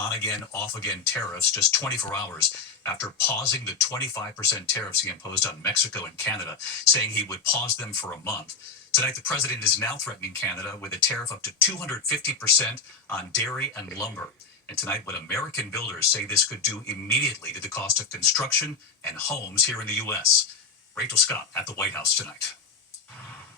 on-again, off-again tariffs just 24 hours after pausing the 25% tariffs he imposed on Mexico and Canada, saying he would pause them for a month. Tonight, the president is now threatening Canada with a tariff up to 250% on dairy and lumber. And tonight, what American builders say this could do immediately to the cost of construction and homes here in the U.S. Rachel Scott at the White House tonight.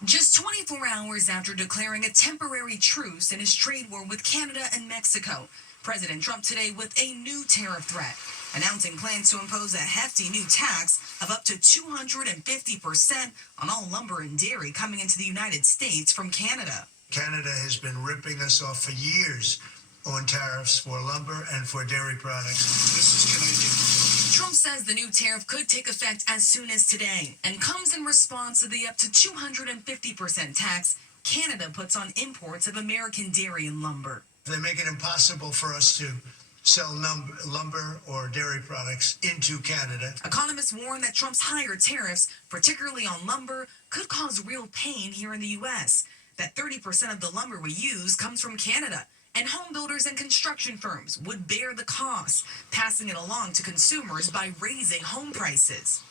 Just 24 hours after declaring a temporary truce in his trade war with Canada and Mexico, President Trump today with a new tariff threat, announcing plans to impose a hefty new tax of up to 250% on all lumber and dairy coming into the United States from Canada. Canada has been ripping us off for years on tariffs for lumber and for dairy products. This is Canadian. Trump says the new tariff could take effect as soon as today and comes in response to the up to 250% tax Canada puts on imports of American dairy and lumber. They make it impossible for us to sell lumber or dairy products into Canada. Economists warn that Trump's higher tariffs, particularly on lumber, could cause real pain here in the U.S. That 30% of the lumber we use comes from Canada, and home builders and construction firms would bear the cost, passing it along to consumers by raising home prices.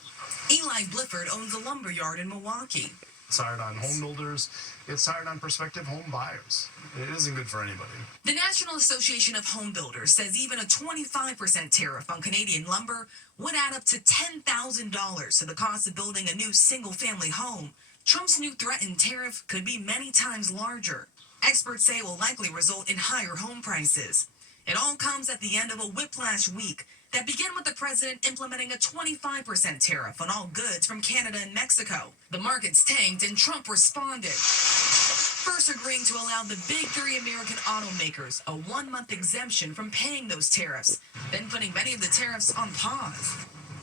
Eli Blifford owns a lumber yard in Milwaukee. It's hard on home builders. It's hard on prospective home buyers. It isn't good for anybody. The National Association of Home Builders says even a 25% tariff on Canadian lumber would add up to $10,000 to the cost of building a new single-family home. Trump's new threatened tariff could be many times larger. Experts say it will likely result in higher home prices. It all comes at the end of a whiplash week that began with the president implementing a 25% tariff on all goods from Canada and Mexico. The markets tanked and Trump responded, first agreeing to allow the big three American automakers a 1-month exemption from paying those tariffs, then putting many of the tariffs on pause.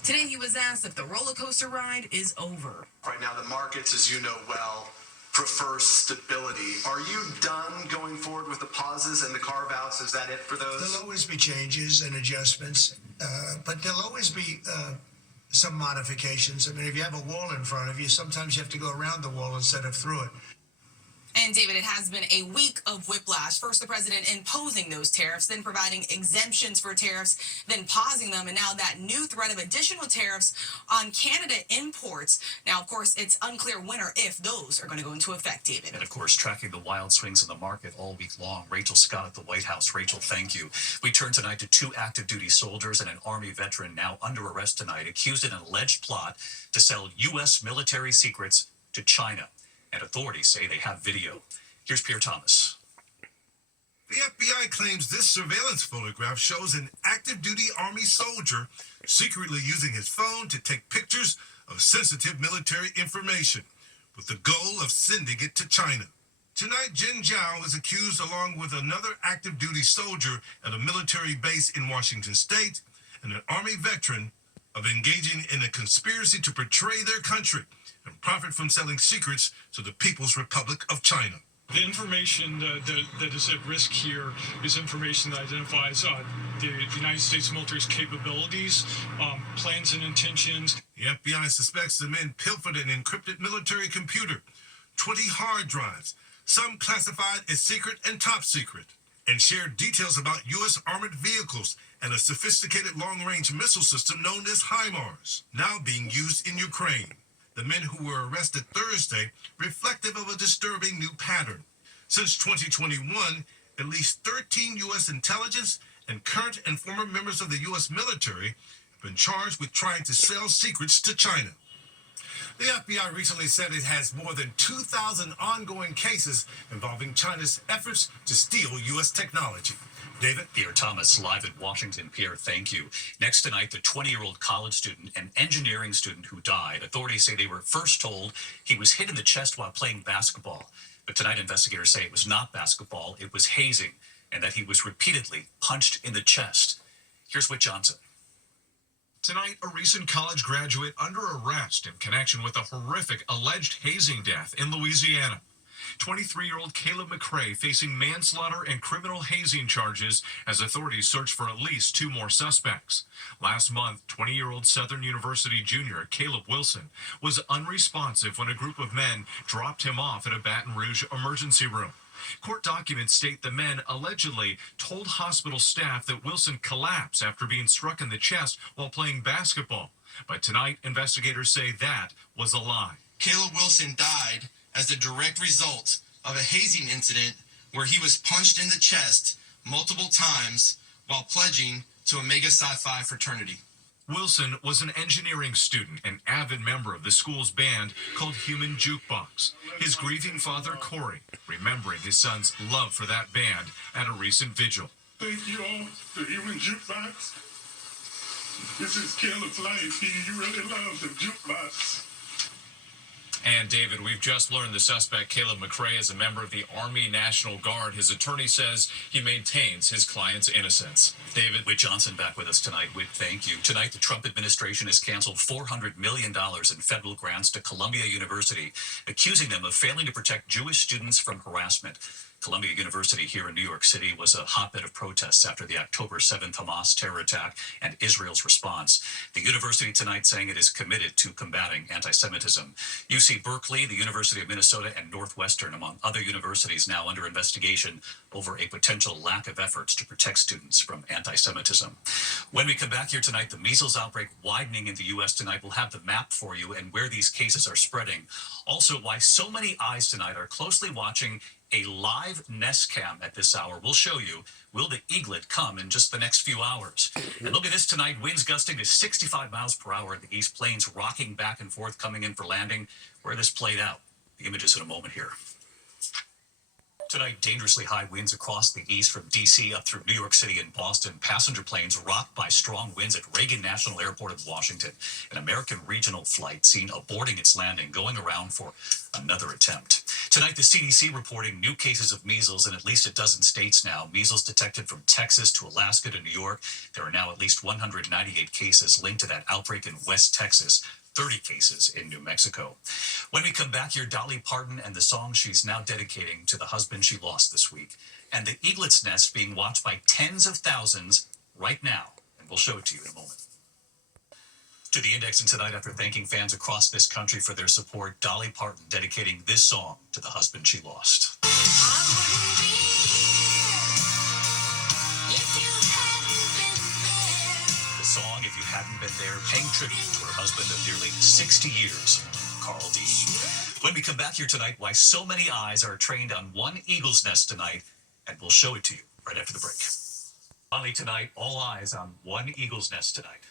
Today he was asked if the roller coaster ride is over. Right now the markets, as you know well, prefer stability. Are you done going forward with the pauses and the carve-outs? Is that it for those? There'll always be changes and adjustments, but there'll always be some modifications. I mean, if you have a wall in front of you, sometimes you have to go around the wall instead of through it. And David, it has been a week of whiplash. First, the president imposing those tariffs, then providing exemptions for tariffs, then pausing them, and now that new threat of additional tariffs on Canada imports. Now, of course, it's unclear when or if those are going to go into effect, David. And, of course, tracking the wild swings in the market all week long. Rachel Scott at the White House. Rachel, thank you. We turn tonight to 2 active-duty soldiers and an Army veteran now under arrest tonight, accused in an alleged plot to sell U.S. military secrets to China. And authorities say they have video. Here's Pierre Thomas. The FBI claims this surveillance photograph shows an active-duty Army soldier secretly using his phone to take pictures of sensitive military information with the goal of sending it to China. Tonight, Jin Zhao is accused along with another active-duty soldier at a military base in Washington State and an Army veteran of engaging in a conspiracy to betray their country and profit from selling secrets to the People's Republic of China. The information that is at risk here is information that identifies the United States military's capabilities, plans and intentions. The FBI suspects the men pilfered an encrypted military computer, 20 hard drives, some classified as secret and top secret, and shared details about U.S. armored vehicles and a sophisticated long-range missile system known as HIMARS, now being used in Ukraine. The men who were arrested Thursday, reflective of a disturbing new pattern. Since 2021, at least 13 U.S. intelligence and current and former members of the U.S. military have been charged with trying to sell secrets to China. The FBI recently said it has more than 2,000 ongoing cases involving China's efforts to steal U.S. technology. David? Pierre Thomas, live in Washington. Pierre, thank you. Next tonight, the 20-year-old college student and engineering student who died. Authorities say they were first told he was hit in the chest while playing basketball. But tonight, investigators say it was not basketball, it was hazing, and that he was repeatedly punched in the chest. Here's Whit Johnson. Tonight, a recent college graduate under arrest in connection with a horrific alleged hazing death in Louisiana. 23-year-old Caleb McRae facing manslaughter and criminal hazing charges as authorities search for at least 2 more suspects. Last month, 20-year-old Southern University junior Caleb Wilson was unresponsive when a group of men dropped him off at a Baton Rouge emergency room. Court documents state the men allegedly told hospital staff that Wilson collapsed after being struck in the chest while playing basketball. But tonight, investigators say that was a lie. Caleb Wilson died as a direct result of a hazing incident where he was punched in the chest multiple times while pledging to Omega Psi Phi fraternity. Wilson was an engineering student and avid member of the school's band called Human Jukebox. His grieving father, Corey, remembering his son's love for that band at a recent vigil. Thank you all, the Human Jukebox. This is Caleb's life. He really loves the jukebox. And David, we've just learned the suspect, Caleb McRae, is a member of the Army National Guard. His attorney says he maintains his client's innocence. David Whit Johnson back with us tonight. Whit, thank you. Tonight, the Trump administration has canceled $400 million in federal grants to Columbia University, accusing them of failing to protect Jewish students from harassment. Columbia University here in New York City was a hotbed of protests after the October 7th Hamas terror attack and Israel's response. The university tonight saying it is committed to combating anti-Semitism. UC Berkeley, the University of Minnesota, and Northwestern, among other universities, now under investigation over a potential lack of efforts to protect students from anti-Semitism. When we come back here tonight, the measles outbreak widening in the U.S. tonight. We'll have the map for you and where these cases are spreading. Also, why so many eyes tonight are closely watching a live nest cam at this hour. We'll show you. Will the eaglet come in just the next few hours? And look at this tonight. Winds gusting to 65 miles per hour in the East, planes rocking back and forth coming in for landing. Where this played out. The images in a moment here. Tonight, dangerously high winds across the east from D.C. up through New York City and Boston. Passenger planes rocked by strong winds at Reagan National Airport in Washington. An American regional flight seen aborting its landing, going around for another attempt. Tonight, the CDC reporting new cases of measles in at least a dozen states now. Measles detected from Texas to Alaska to New York. There are now at least 198 cases linked to that outbreak in West Texas. 30 cases in New Mexico. When we come back here, Dolly Parton and the song she's now dedicating to the husband she lost this week. And the eaglet's nest being watched by tens of thousands right now. And we'll show it to you in a moment. To the Index, and tonight, after thanking fans across this country for their support, Dolly Parton dedicating this song to the husband she lost. Song, If You Hadn't Been There, paying tribute to her husband of nearly 60 years, Carl Dean. When we come back here tonight, why so many eyes are trained on one eagle's nest tonight, and we'll show it to you right after the break. Finally tonight, all eyes on one eagle's nest tonight.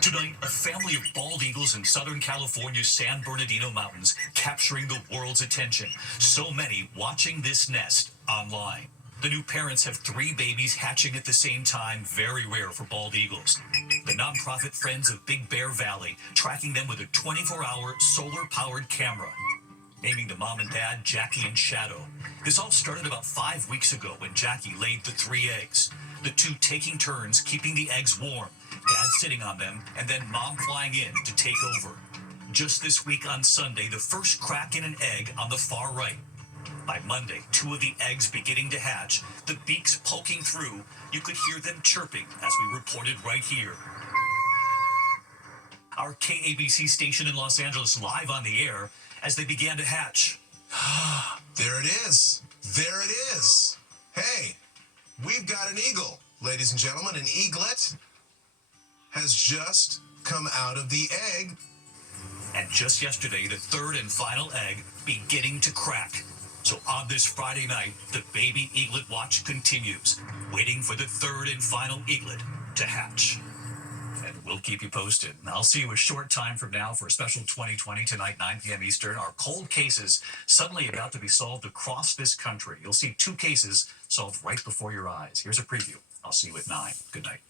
Tonight, a family of bald eagles in Southern California's San Bernardino Mountains capturing the world's attention. So many watching this nest online. The new parents have 3 babies hatching at the same time, very rare for bald eagles. The nonprofit Friends of Big Bear Valley tracking them with a 24-hour solar-powered camera. Naming the mom and dad Jackie and Shadow. This all started about 5 weeks ago when Jackie laid the 3 eggs. The 2 taking turns keeping the eggs warm, dad sitting on them, and then mom flying in to take over. Just this week on Sunday, the first crack in an egg on the far right. By Monday, 2 of the eggs beginning to hatch, the beaks poking through. You could hear them chirping as we reported right here. Our KABC station in Los Angeles live on the air as they began to hatch. There it is. There it is. Hey, we've got an eagle, ladies and gentlemen. An eaglet has just come out of the egg. And just yesterday, the 3rd and final egg beginning to crack. So on this Friday night, the baby eaglet watch continues, waiting for the 3rd and final eaglet to hatch. And we'll keep you posted. And I'll see you a short time from now for a special 2020 tonight, 9 p.m. Eastern. Our cold cases suddenly about to be solved across this country. You'll see 2 cases solved right before your eyes. Here's a preview. I'll see you at 9. Good night.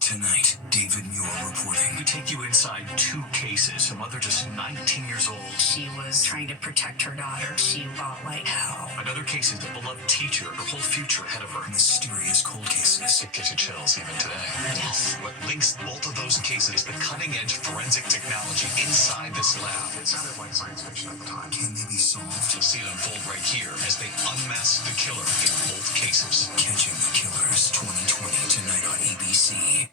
Tonight, David Muir reporting. We take you inside 2 cases. A mother just 19 years old. She was trying to protect her daughter. She fought like hell. Another case is a beloved teacher, her whole future ahead of her. Mysterious cold cases. It gives you chills even today. Yes. What links both of those cases is the cutting-edge forensic technology inside this lab. It sounded like science fiction at the time. Can they be solved? You'll see it unfold right here as they unmask the killer in both cases. Catching the Killers 2020 tonight on ABC.